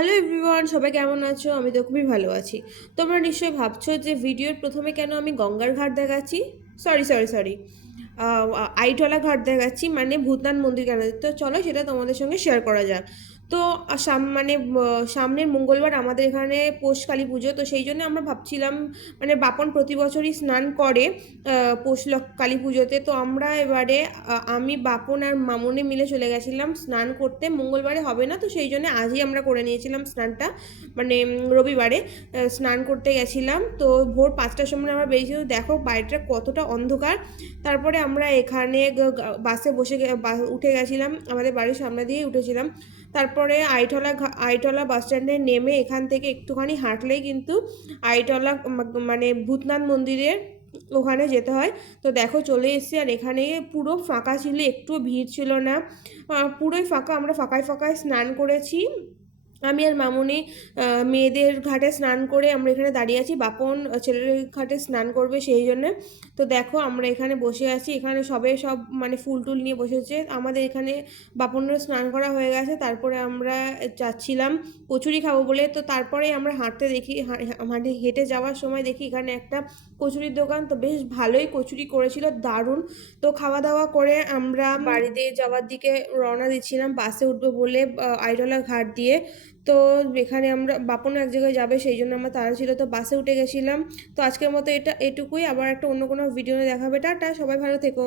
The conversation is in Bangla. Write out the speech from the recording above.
হ্যালো এভরিওয়ান, সবাই কেমন আছো? আমি তো খুবই ভালো আছি। তোমরা নিশ্চয়ই ভাবছো যে ভিডিওর প্রথমে কেন আমি গঙ্গার ঘাট দেখাচ্ছি। সরি, আইটলা ঘাট দেখাচ্ছি, মানে ভূতনাথ মন্দির কেন। তো চলো সেটা তোমাদের সঙ্গে শেয়ার করা যাক। তো সামনের মঙ্গলবার আমাদের এখানে পৌষ কালী পুজো, তো সেই জন্য আমরা ভাবছিলাম, মানে বাপন প্রতি বছরই স্নান করে কালী পুজোতে। তো আমরা এবারে আমি বাপন আর মামুনি মিলে চলে গেছিলাম স্নান করতে। মঙ্গলবারে হবে না, তো সেই জন্য আজই আমরা করে নিয়েছিলাম স্নানটা, মানে রবিবারে স্নান করতে গেছিলাম। তো ভোর 5টার সময় আমরা বেরিয়েছি। তো দেখো বাইরেটা কতটা অন্ধকার। তারপরে আমরা এখানে বাসে উঠে গেছিলাম, আমাদের বাড়ির সামনে দিয়েই উঠেছিলাম। তারপরে আইটলা বাস স্ট্যান্ডে নেমে এখান থেকে একটুখানি হাঁটলেই কিন্তু আইটলা মানে ভূতনাথ মন্দিরের ওখানে যেতে হয়। তো দেখো চলে এসেছি, আর এখানে পুরো ফাঁকা ছিল, একটু ভিড় ছিল না, পুরোই ফাঁকা। আমরা ফাঁকায় ফাঁকায় স্নান করেছি। আমি আর মামুনি মেয়েদের ঘাটে স্নান করে আমরা এখানে দাঁড়িয়ে আছি, বাপন ছেলের ঘাটে স্নান করবে সেই জন্য। তো দেখো আমরা এখানে বসে আছি, এখানে সব মানে ফুল টুল নিয়ে বসেছে। আমাদের এখানে বাপনের স্নান করা হয়ে গেছে। তারপরে আমরা যাচ্ছিলাম কচুরি খাবো বলে। তো তারপরে আমরা মানে হেঁটে যাওয়ার সময় দেখি এখানে একটা কচুরির দোকান। তো বেশ ভালোই কচুরি করেছিল, দারুণ। তো খাওয়া দাওয়া করে আমরা বাড়িতে যাওয়ার দিকে রওনা দিচ্ছিলাম, বাসে উঠবো বলে আইরলা ঘাট দিয়ে। তো এখানে আমরা বাপনও এক জায়গায় যাবে, সেই জন্য আমরা তাড়া ছিল, তো বাসে উঠে গেছিলাম। তো আজকের মতো এটুকুই। আবার একটা অন্য কোনো ভিডিও দেখাবে। টাটা, সবাই ভালো থেকো।